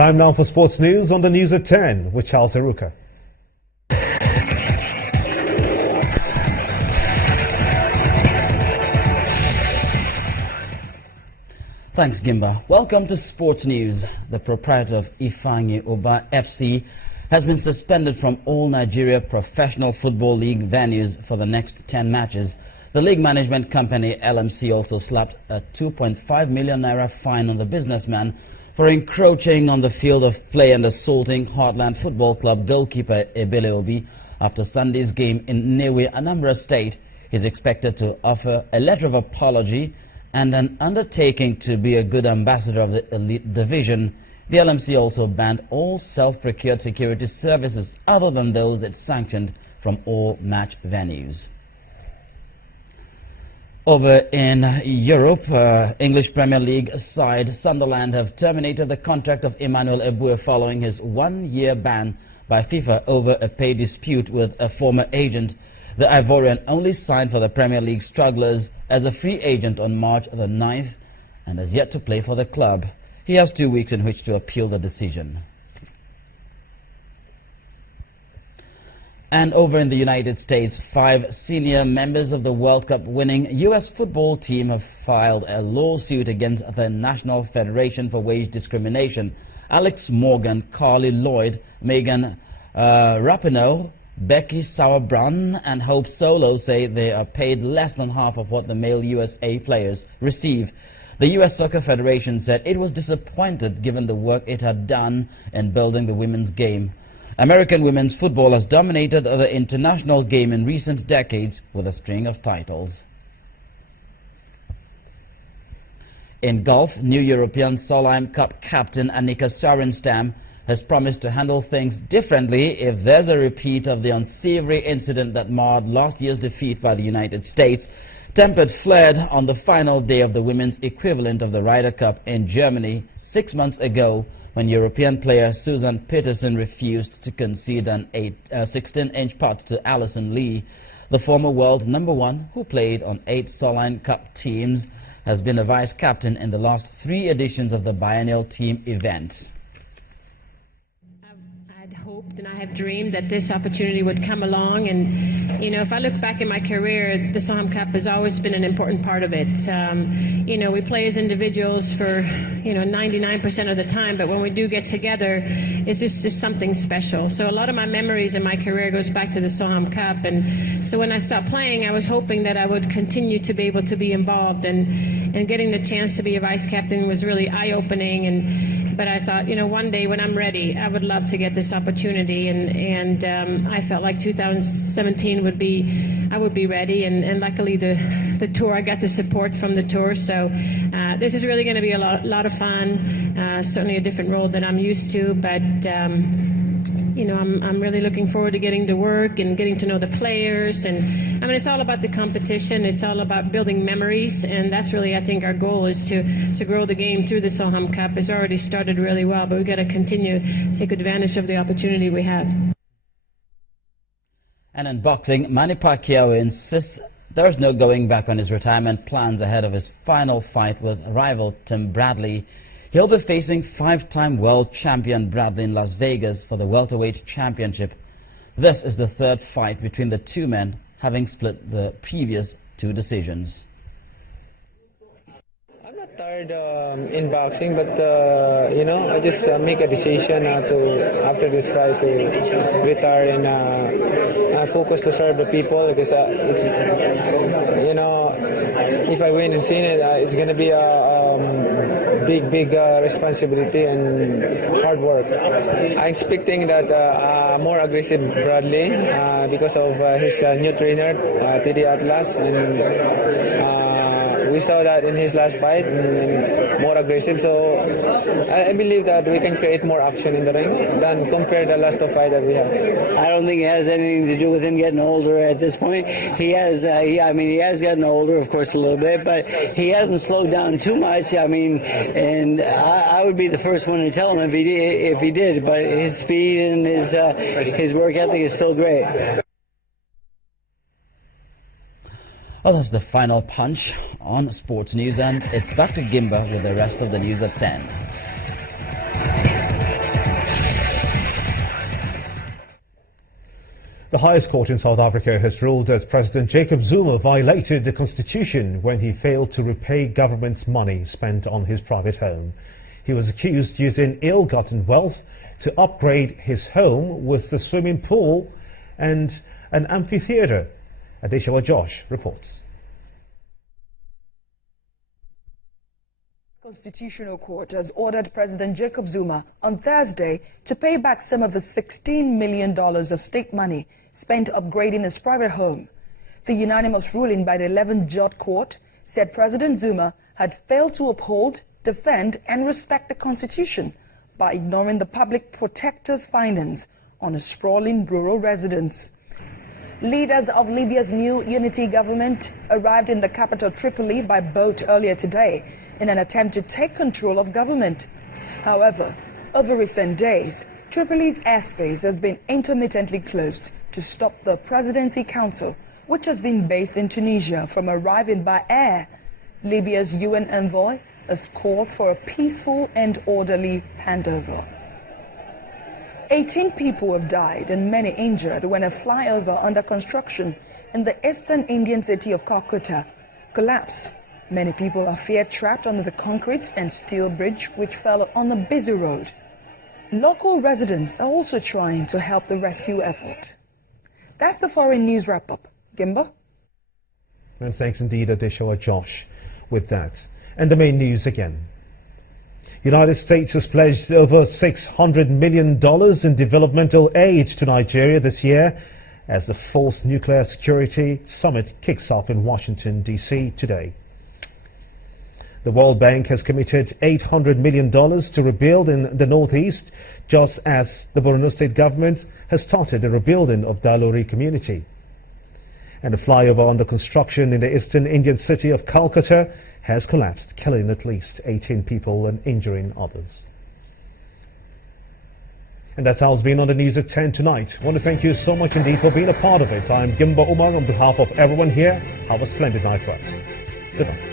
Time now for sports news on the News at 10 with Charles Eruka. Thanks, Gimba. Welcome to Sports News. The proprietor of Eboue FC has been suspended from all Nigeria Professional Football League venues for the next 10 matches. The league management company LMC also slapped a 2.5 million naira fine on the businessman for encroaching on the field of play and assaulting Heartland Football Club goalkeeper Eboue after Sunday's game in Nnewi, Anambra State. He's expected to offer a letter of apology and an undertaking to be a good ambassador of the elite division. The LMC also banned all self-procured security services other than those it sanctioned from all match venues. Over in Europe, English Premier League side Sunderland have terminated the contract of Emmanuel Eboue following his one-year ban by FIFA over a pay dispute with a former agent. The Ivorian only signed for the Premier League strugglers as a free agent on March the 9th and has yet to play for the club. He has 2 weeks in which to appeal the decision. And over in the United States, 5 senior members of the World Cup winning U.S. football team have filed a lawsuit against the National Federation for Wage Discrimination. Alex Morgan, Carly Lloyd, Megan Rapinoe, Becky Sauerbrunn and Hope Solo say they are paid less than half of what the male USA players receive. The U.S. Soccer Federation said it was disappointed given the work it had done in building the women's game. American women's football has dominated the international game in recent decades with a string of titles. In golf, new European Solheim Cup captain Annika Sorenstam has promised to handle things differently if there's a repeat of the unsavory incident that marred last year's defeat by the United States. Tempered fled on the final day of the women's equivalent of the Ryder Cup in Germany 6 months ago when European player Susan Peterson refused to concede an 16-inch putt to Alison Lee. The former world number 1, who played on 8 Solheim Cup teams, has been a vice-captain in the last 3 editions of the biennial team event. And I have dreamed that this opportunity would come along, and if I look back in my career, the Solheim Cup has always been an important part of it. We play as individuals for 99% of the time, but when we do get together, it's just something special. So a lot of my memories in my career goes back to the Solheim Cup, and so when I stopped playing, I was hoping that I would continue to be able to be involved, and getting the chance to be a vice captain was really eye-opening. But I thought, one day when I'm ready, I would love to get this opportunity, and I felt like 2017 I would be ready, and luckily the tour, I got the support from the tour, so this is really going to be a lot of fun, certainly a different role than I'm used to, but I'm really looking forward to getting to work and getting to know the players. And it's all about the competition. It's all about building memories. And that's really, I think, our goal is to grow the game through the Solheim Cup. It's already started really well, but we've got to continue to take advantage of the opportunity we have. And in boxing, Manny Pacquiao insists there is no going back on his retirement plans ahead of his final fight with rival Tim Bradley. He'll be facing 5-time world champion Bradley in Las Vegas for the welterweight championship. This is the 3rd fight between the two men, having split the previous 2 decisions. I'm not tired in boxing, but I just make a decision after this fight to retire and focus to serve the people, because it's if I win in Senate, it's going to be a big responsibility and hard work. I'm expecting that more aggressive Bradley because of his new trainer, TD Atlas, and we saw that in his last fight, and more aggressive. So I believe that we can create more action in the ring than compared to the last 2 fights that we had. I don't think it has anything to do with him getting older at this point. He has, he has gotten older, of course, a little bit, but he hasn't slowed down too much. And I would be the first one to tell him if he did. But his speed and his work ethic is still great. Well, that's the final punch on Sports News, and it's back to Gimba with the rest of the news at 10. highest court in South Africa has ruled that President Jacob Zuma violated the constitution when he failed to repay government's money spent on his private home. He was accused using ill-gotten wealth to upgrade his home with a swimming pool and an amphitheatre. Adeshawa Josh reports. Constitutional Court has ordered President Jacob Zuma on Thursday to pay back some of the $16 million of state money spent upgrading his private home. The unanimous ruling by the 11th Judge Court said President Zuma had failed to uphold, defend and respect the Constitution by ignoring the public protector's findings on a sprawling rural residence. Leaders of Libya's new unity government arrived in the capital Tripoli by boat earlier today in an attempt to take control of government. However, over recent days, Tripoli's airspace has been intermittently closed to stop the Presidency Council, which has been based in Tunisia, from arriving by air. Libya's UN envoy has called for a peaceful and orderly handover. 18 people have died and many injured when a flyover under construction in the eastern Indian city of Calcutta collapsed. Many people are feared trapped under the concrete and steel bridge which fell on a busy road. Local residents are also trying to help the rescue effort. That's the foreign news wrap-up. Gimba? And thanks indeed, Adeshawa Josh, with that. And the main news again. United States has pledged over $600 million in developmental aid to Nigeria this year as the 4th Nuclear Security Summit kicks off in Washington, D.C. today. The World Bank has committed $800 million to rebuild in the northeast, just as the Borno state government has started the rebuilding of Dalori community. And a flyover under construction in the eastern Indian city of Calcutta has collapsed, killing at least 18 people and injuring others. And that's how it's been on the news at 10 tonight. I want to thank you so much indeed for being a part of it. I'm Gimba Umar on behalf of everyone here. Have a splendid night rest. Goodbye.